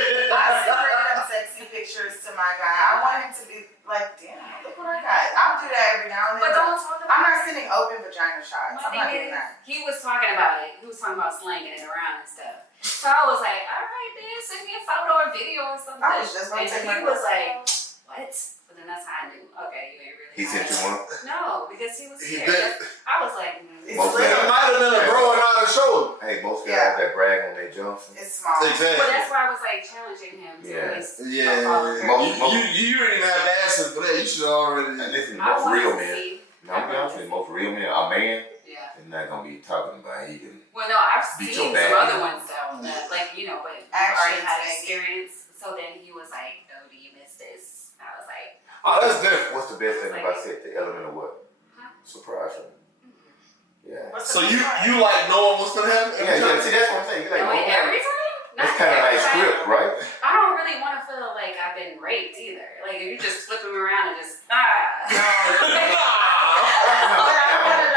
random sexy pictures to my guy. I want him to be like like, damn, look what I got. I'll do that every now and then. But don't talk about I'm not sending open vagina shots. My I'm not thing doing that. He was talking about it. He was talking about slanging it around and stuff. So I was like, all right, then send me a photo or video or something. I was just gonna and take he my was photo. like, what? But then that's how I knew. Okay, you ain't really. He sent you one? No, because he was He here. did. I was like, It's Most It little. might have been a growing out of shoulder. Hey, most guys Yeah. that brag on their Johnson. It's small. Exactly. But that's why I was like challenging him to Yeah. at least. Yeah, Most- you didn't even have to ask him for that. You should already. And listen, I most wanted real to men. see. No, I'm be honest with you, most real men, a man Yeah. is not gonna be talking about he can. Well, no, I've Beat seen your some back. other ones though, that, like, you know, but you Actions, already had maybe. experience. So then he was like, "Oh, do you miss this?" And I was like, Oh, that's different. What's the best thing about sex? The element of what? Huh? Surprise you. Yeah. What's So the you difference? you like knowing what's gonna happen? Yeah, yeah. See, that's what I'm saying. You're like, "No, oh, every time." that's Not kind of every like time. script, right? I don't really want to feel like I've been raped either. Like if you just flip him around and just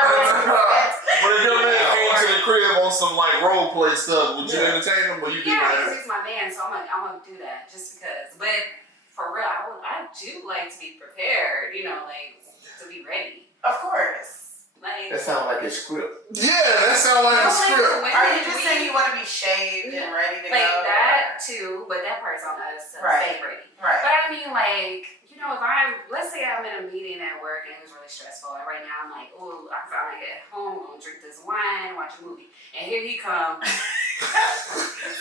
But if your man came to the crib on some like role play stuff, would you entertain him or you be yeah, because like, he's my man, so I'm gonna do that just because. But for real, I do like to be prepared. You know, like to be ready. Of course. Like That sounds like a script. yeah, that sounds like a script. Are you just saying you want to be shaved and ready to like go? that too? But that part's on us to Right. stay ready. Right. But I mean, like, you know, if let's say I'm in a meeting at work and it was really stressful, and right now I'm like, oh, I finally get home, I'm gonna drink this wine, watch a movie, and here he comes.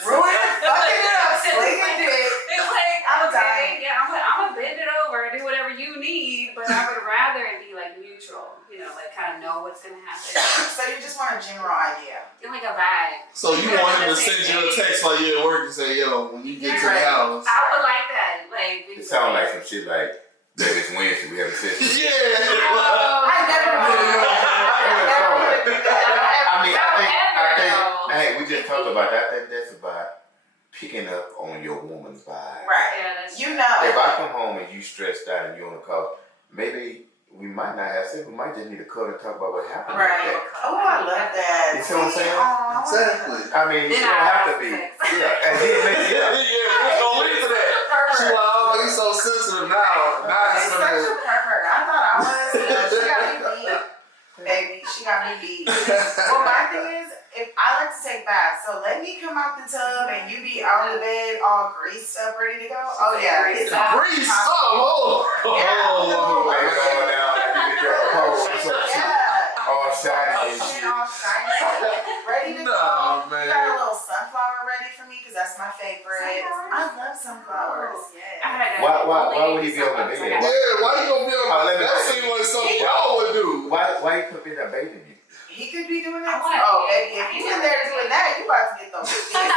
Ruin it, fucking it up, slinging dick. It's like, I'm okay, dying. yeah, I'm gonna bend it over, do whatever you need, but I would rather it be like neutral, you know, like kind of know what's gonna happen, So you just want a general idea. and like a vibe. So you want him to send you a text while you're at work and say, yo, when you get to the house. I would like that, like. It sounds like some shit like, baby, it's Wednesday, we haven't sex. Yeah. I never I mean, I think, though. hey, we just talked about that. I think that's about picking up on your woman's vibe. Right. Yeah, that's You true. know. If I come home and you stressed out and you on the couch, maybe we might not have sex. We might just need to cut and talk about what happened. Right. Oh, I love that. You see what I'm saying? Aw. Exactly. I mean, Then it don't I have to have be. sex. Yeah, and then We're gonna leave to that. She like, oh, he's so sensitive now. Now She's it's such gonna a pervert. I thought I was. She got me beat. Baby, she got me beat. Well, my thing is, if I like to take baths, so let me come out the tub and you be on the bed all greased up, ready to go. Oh yeah, it's all Grease. Oh, Yeah. Like going down and you get your pose. Yeah. All shiny. Lotion, all shiny, ready to go. Nah, You got a little sunflower ready for me because that's my favorite. I love sunflowers. I Yeah. had a- Why would he be on the bed? yeah, why you gonna be on let me- that? Seems like something y'all would do. Why you could be that bathing you? He could be doing that I too. wanna- Oh, baby, if you in there doing that, you about to get those business.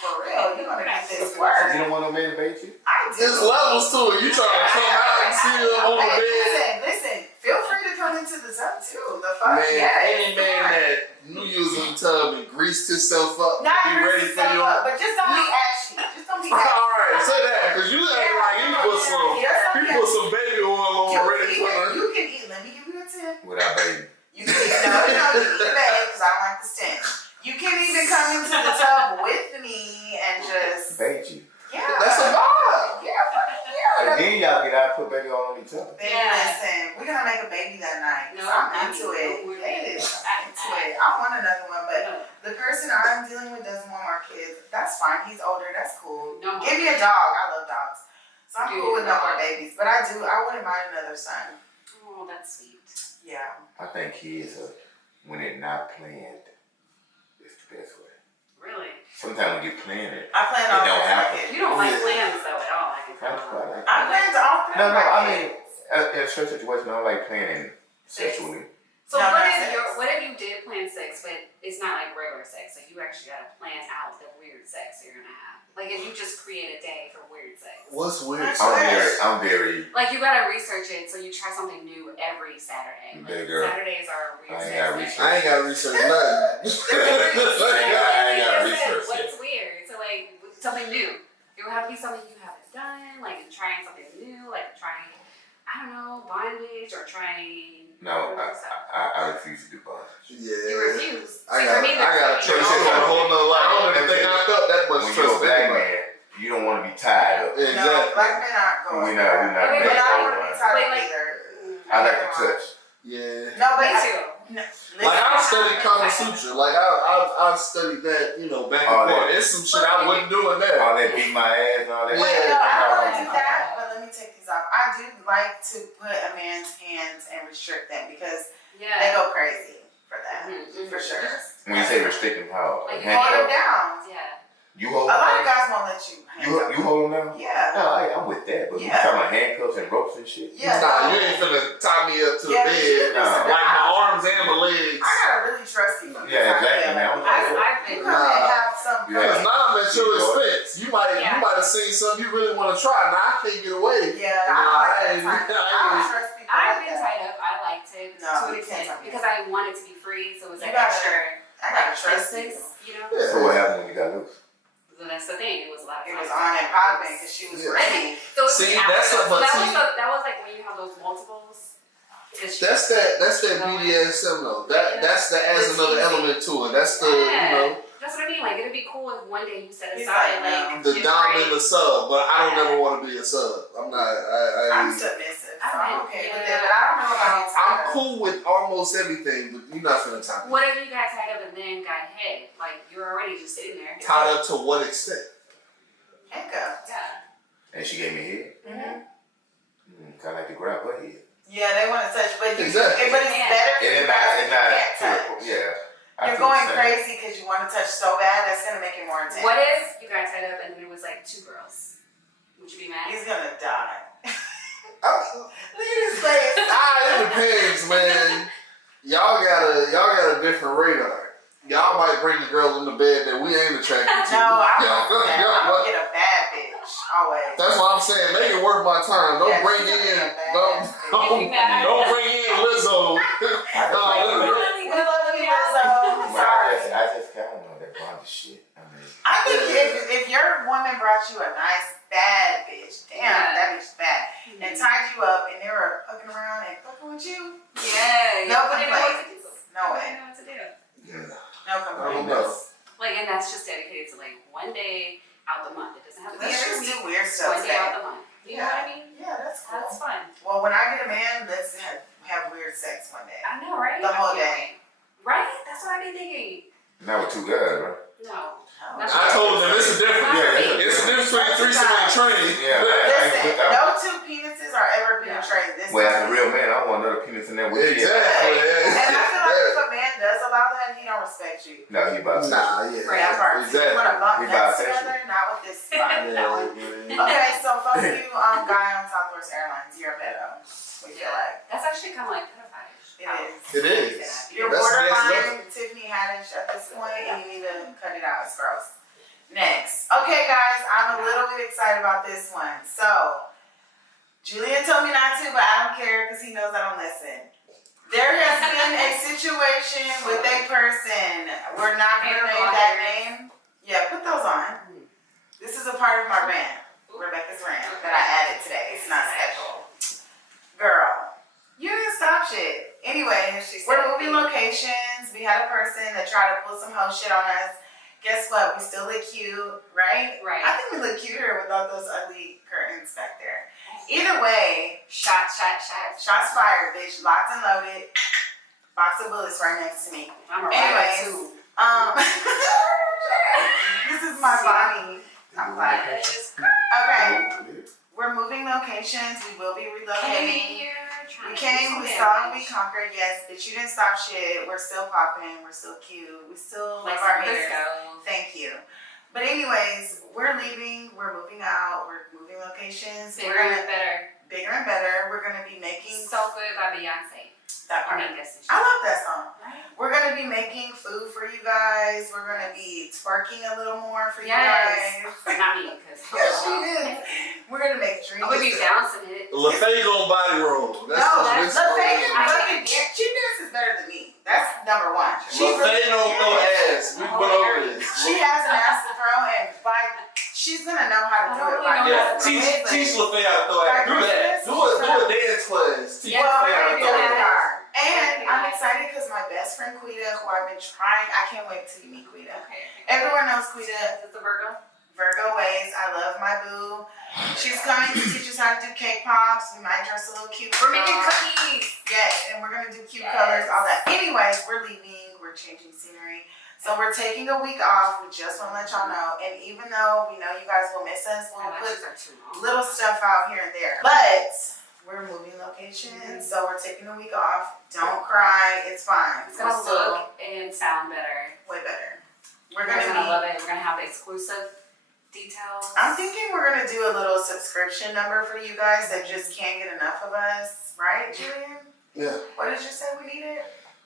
For real, you gonna get this work. You don't want no man to bathe you? I do. There's levels to it. You trying to come out and see him on the Hey, bed. listen, feel free to come into the tub too. The fuck, Man, yeah. any man that knew you was in the tub and greased himself up, Not be ready grease for yourself you. up, but just don't be ashy. Just don't be ashy. Alright, say that, because you act like you put some baby oil on ready for her. You can eat. Let me give you a tip. Without bathing. You can eat. No, you eat the bag because I don't like the stench. You can even come into the tub with me and just Bathe you. yeah. That's a vibe. Yeah, fucking And yeah. then y'all get out and put baby all on each other. Baby, Yeah. listen, we're gonna make a baby that night. No, I'm I into mean, it. no, we're- Yes, I'm into it. I want another one, but the person I'm dealing with doesn't want more kids. That's fine. He's older. That's cool. No more Give me a dog. I love dogs. So I'm Give cool me a with no more dog. babies. But I wouldn't mind another son. Oh, that's sweet. Yeah. I think kids are, when they're not planned, it's the best way. Really? Sometimes when you plan it, I plan It on don't happen. kids. You don't like plans though at all. I can that's tell. what I like. I plan to all three No, of my I kids. mean, in a certain situation, I don't like planning sexually. So No, what not if sex. what if you did plan sex, but it's not like regular sex? So you actually got to plan out the weird sex you're gonna have. Like if you just create a day for weird sex. What's weird? I'm very, Like you gotta research it, so you try something new every Saturday. You Like, better, girl. Saturdays are weird I ain't sex gotta day. research. I ain't got research nothing. I ain't gotta It says research it. what's weird. So like something new. It will have to be something you haven't done, like trying something new, like trying, I don't know, bondage or trying. no, other stuff. I refuse to do bondage. You Yeah. refuse. I See, got for me, a that's trust like, on a whole nother level. I don't even think I felt that much When trust you're a black anyway. man, You don't want to be tied up. No, Exactly. black men aren't going. We're not But made I don't for want to be it. tied Wait, up like- either. I like to touch. Yeah. No, but Me too. No, Like listen, I've studied Kama Sutra. Like I've studied that, you know, back Oh, and forth. that- It's some shit I wouldn't do in there. All that beat my ass and all that. Wait, shit. no, I don't want to do that, but let me take these off. I do like to put a man's hands and restrict them because they Yeah. go crazy for that, Mhm, for sure. When you say restrict them, how? Like, Hold them Handcuff? down. Yeah. You A hold lot of them down? guys won't let you handcuff. You hold them down? Yeah. No, I'm with that, but you Yeah. talking about handcuffs and ropes and shit? Yeah. Nah, you ain't finna tie me up to the Yeah, bed. Nah. Like my arms and my legs. I gotta really trust you. Yeah, exactly, man. I've You been. come and have some. Yeah. Because now I'm at your expense. You might Yeah. have seen something you really want to try. Now I can't get away. Yeah, You know, I I don't ain't- like that. I I ain't- don't trust people. I've like been that. tied up. I liked it No, to you an can't extent tell me because that. I wanted to be free, so it was You like gotta- extra. I gotta like, trust you. distance, you know. Yeah. So what happened when you got loose? So that's the thing. It was a lot of It fun. was on and popping because she was Yeah. ready. So it was See, the that's after. what- So see- that was like when you have those multiples. 'Cause she- That's that BDSM though. That's the adds It's another easy. element to it. That's the Yeah. you know That's what I mean. Like it'd be cool if one day you set He's aside like, like the different- dominant the sub, but I don't Yeah. never want to be a sub. I'm not. I'm submissive, so I'm okay with it, Yeah. but I don't know about it. I'm cool with almost everything, but you're not finna tie me. What if you got tied up and then got hit? Like you're already just sitting there. Tied up to what extent? Handcuffed. Yeah. And she gave me a head? Mm-hmm. Kind of like to grab her head. Yeah, they want to touch, but you, Exactly. but it's Yeah. better for And you it's not, guys if it's you not, can't touch. yeah. I You're feel the going same. crazy because you want to touch so bad. That's gonna make it more intense. What if you got tied up and there was like two girls? Would you be mad? He's gonna die. Oh, Look at his face. it depends, man. Y'all got a different radar. Y'all might bring the girl in the bed that we ain't attracted to. No, I'm Y'all- gonna get a bad bitch always. That's what I'm saying. Make it worth my time. Don't Yeah, bring she's gonna be in. a bad Don't bitch. don't bring in Lizzo. We love you, Lizzo. Well, Sorry. I just kind of know that bondage shit. I mean, I think if your woman brought you a nice bad bitch, damn, Yeah. that bitch bad, and tied you up and they were fucking around and fucking with you, Yeah. No Nobody know what to do. no way, Nobody know what to do. no I don't complaints. know. Like, and that's just dedicated to like one day out the month. It doesn't have to be Let's every just week. do weird stuff One day out today. the month. You know what I mean? Yeah, that's cool. That's fun. Well, when I get a man, let's have weird sex one day. I know, right? The whole I can't day. wait. Right? That's what I be thinking. not with two guys, right? No. That's I told them it's a difference. Yeah, It's a difference between threesome and training. Yeah. Listen, no two penises are ever penetrated this Well, as a time. real man, I don't want another penis in there with you. Exactly. And I feel like if a man does allow that, he don't respect you. No, he about to. Nah, yeah. Right, that part. You Exactly. want to bump We necks bisexual. together? Not with this spot. Yeah, Okay, so fuck you, guy on Southwest Airlines. You're a pedo. We feel like. That's actually kind of like pedophile. It is. It is. You're That's next borderline Tiffany Haddish at this point, and you need to cut it out. It's gross. Next. Okay, guys, I'm a little bit excited about this one. So, Julian told me not to, but I don't care because he knows I don't listen. There has been a situation with a person. We're not going to name that name. Yeah, put those on. This is a part of my rant, Rebecca's rant, that I added today. It's not scheduled. Girl, you didn't stop shit. Anyway, we're moving locations. We had a person that tried to pull some hoe shit on us. Guess what? We still look cute, right? Right. I think we look cuter without those ugly curtains back there. Either way, Shots. shots fired, bitch. Locked and loaded. Box of bullets right next to me. I'm a Anyways, rider too. This is my body. I'm like, Yes. okay, we're moving locations. We will be Came in relocating. here, We trying to do came, some we saw, we damage. conquered. Yes, bitch, you didn't stop shit. We're still popping. We're still cute. We still Like love our some haters. Crisco. Thank you. But anyways, we're leaving. We're moving out. We're moving locations. Bigger We're and better. bigger and better. We're gonna be making So Good by Beyonce. that I part. mean, Destiny. I love that song. Right? We're gonna be making food for you guys. We're gonna be twerking a little more for you Yes. guys. Not me, because Yes, she is. We're gonna make dreams. I'm gonna be bouncing it. LaFay gon' body roll. No, That's the Fagan I fucking can't- she dances better than me. That's number one. She LaFay really- don't throw ass. We went over this. She has an ass to throw, and she's gonna know how to do it. By Yeah, Christmas. teach LaFay how to throw ass. Do that. Do a dance class. Teach Yeah, Well, LaFay how to maybe throw we ass. are. And I'm excited because my best friend Quita, who I've been trying, I can't wait till you meet Quita. Okay. Everyone knows Quita, Is it the Virgo? Virgo ways. I love my boo. She's coming to teach us how to do cake pops. We might dress a little cute. We're making cookies. Yes, and we're gonna do cute Yes. colors, all that. Anyways, we're leaving. We're changing scenery. So we're taking a week off. We just want to let y'all know. And even though we know you guys will miss us, we'll My put lashes are too long. little stuff out here and there. But we're moving locations, so we're taking a week off. Don't cry. It's fine. It's gonna look and sound better. way better. We're You guys gonna are gonna be. love it. We're gonna have exclusive details. I'm thinking we're gonna do a little subscription number for you guys that just can't get enough of us, right, Julian? Yeah. What did you say we needed?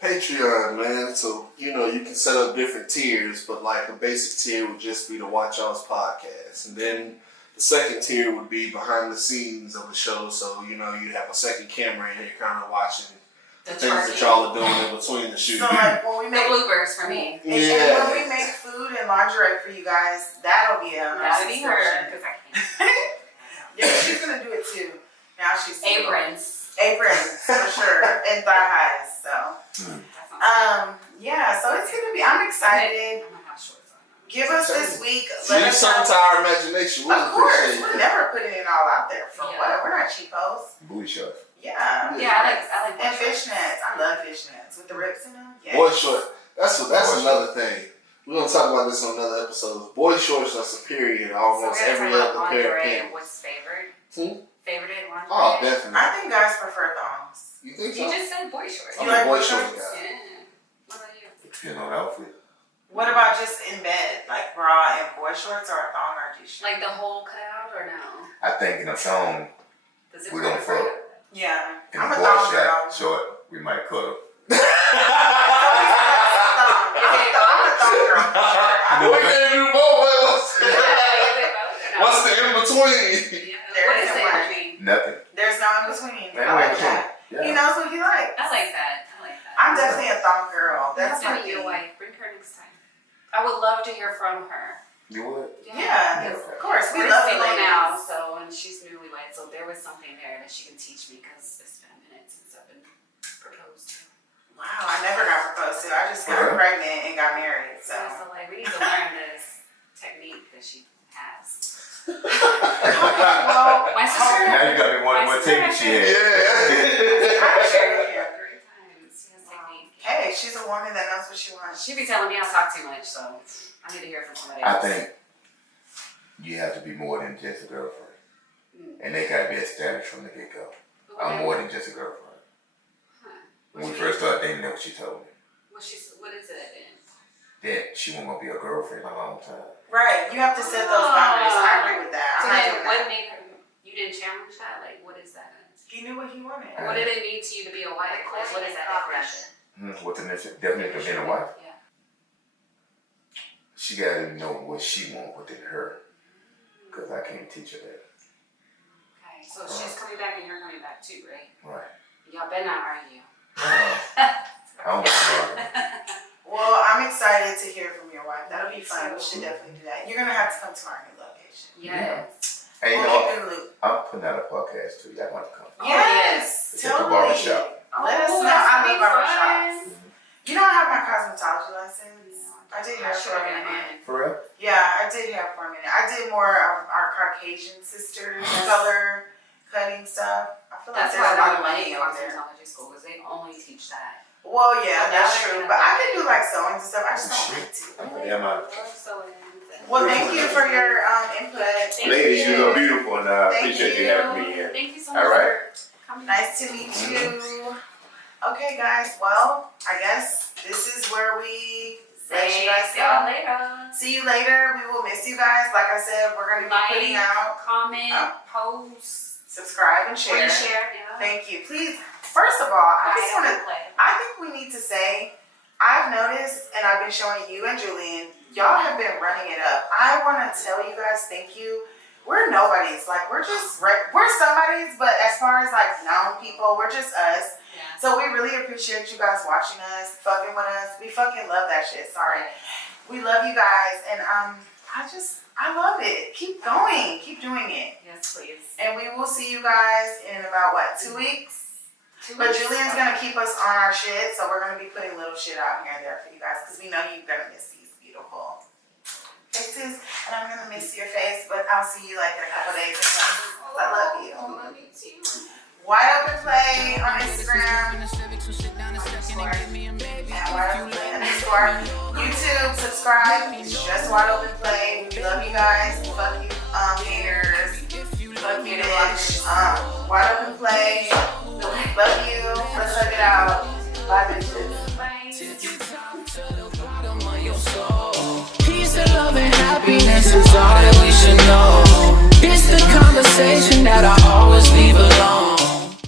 Patreon, man. So, you know, you can set up different tiers, but like a basic tier would just be to watch y'all's podcast. And then the second tier would be behind the scenes of the show. So, you know, you'd have a second camera in here kind of watching the things that y'all are doing in between the shooting. So like when we The make bloopers for me. and when we make food and lingerie for you guys, that'll be on our That'd be her subscription. because I can't. Yeah, she's gonna do it too. Now she's single. Aprons. For sure, and thigh highs. So, That sounds yeah. So it's gonna be. I'm excited. I'm gonna have shorts on. Give us this week. Leave Let us something to know. our imagination. We Of course, appreciate we're it. never putting it all out there for Yeah. what? We're not cheapos. Booty shots. Yeah. Yeah, I like And boy shorts. fishnets. I love fishnets with the rips in them. Yes. Boy short. That's Boy another thing. We're gonna talk about this on another episode. Boy shorts are superior to almost So we're every gonna other talk pair of lingerie. pants. What's favored? Hmm? Favorite lingerie? Oh, definitely. I think guys prefer thongs. You think You so? just said boy shorts. I'm You a like boy boy short shorts? guy. Yeah. What about you? Depending on the outfit. What about just in bed, like bra and boy shorts, or a thong or a t-shirt? Like the whole cutout or no? I think in a song, Does it we work don't for fuck. you? Yeah, In I'm a a boy thong girl. shot short, we might cuddle. I'm a thong girl. We can't do both. Is it both or no? What's the in between? Yeah. There What is isn't it one. between? Nothing. There's no in between. Ain't I no in like between. that. He Yeah. knows what he likes. I like that. I like that. I'm definitely a thong girl. That's That's my my your thing. wife. Bring her next time. I would love to hear from her. You would? Yeah, Yeah. of course. We We're love the single ladies. now, so and she's newlywed, so there was something there that she can teach me because it's been a minute since I've been proposed to. Wow, I never got proposed to. I just got Uh-huh. pregnant and got married. So. So like we need to learn this technique that she has. Well, My sister Now you got me wondering what technique she had. Yeah. I share with you. Great times. She has technique. Hey, she's a woman that knows what she wants. She be telling me I talk too much, so I need to hear from somebody I else. think you have to be more than just a girlfriend. Mm. And they gotta be established from the get-go. I'm more than just a girlfriend. Huh. When we first started dating, that's what she told me. What is it then? That she wasn't gonna be a girlfriend a long time. Right, you have to set those boundaries. I agree with that. So I'm not then doing what that. made her, you didn't challenge that? Like what is that? He knew what he wanted. What did it mean to you to be a wife? Like what is that definition? What's the definition of being a wife? Yeah. She gotta know what she wants within her. Cause I can't teach her that. Okay, so she's coming back and you're coming back too, right? Right. Y'all better not argue. I don't want to. Well, I'm excited to hear from your wife. That'll be fun. We should definitely do that. You're gonna have to come to our new location. Yes. Hey, you We'll know, keep you in the loop. I'm putting out a podcast too. Y'all want to come? Oh, Yes, It's at the totally. barbershop. Let us know. that's I gonna love be barbershops. fun. You know, I have my cosmetology license. I did hair for a Sure, minute. For real? Yeah, I did hair for a minute. I did more of our Caucasian sisters color cutting stuff. I feel like That's there's why a lot I of don't money like over there. cosmetology school because they only teach that. Well, yeah, So that's now true. they're But I gonna- can do like sewing and stuff. I just Oh, don't shit. like to. Yeah, man. Well, thank you for your input. Thank Ladies, you. you are beautiful, and I Thank appreciate you you. having me in. Thank you so much All right. for coming. Nice to meet you. Okay, guys. Well, I guess this is where we let you guys See y'all go. later. See you later. We will miss you guys. Like I said, we're gonna be putting out. Comment, post, Subscribe and share. reshare. Yeah. Thank you. Please. First of all, I just want to. I think we need to say, I've noticed, and I've been showing you and Julian, y'all have been running it up. I want to tell you guys, thank you. We're nobodies. Like, we're just, we're somebodies, but as far as like known people, we're just us. Yeah. So we really appreciate you guys watching us, fucking with us. We fucking love that shit. Sorry. We love you guys, and I love it. Keep going. Keep doing it. Yes, please. And we will see you guys in about, 2 weeks? But Julian's gonna keep us on our shit, so we're gonna be putting little shit out here and there for you guys, because we know you're gonna miss these beautiful faces, and I'm gonna miss your face, but I'll see you like in a couple days. I love you. I love you too. Wide Open Play on Instagram. At Wide Open Play _ YouTube, subscribe. It's just Wide Open Play. We love you guys. Fuck you, haters. Fuck you, bitch. Wide Open Play. Love you. Let's hug it out. Bye, bitches. Peace and love and happiness is all that we should know. It's the conversation that I always leave alone.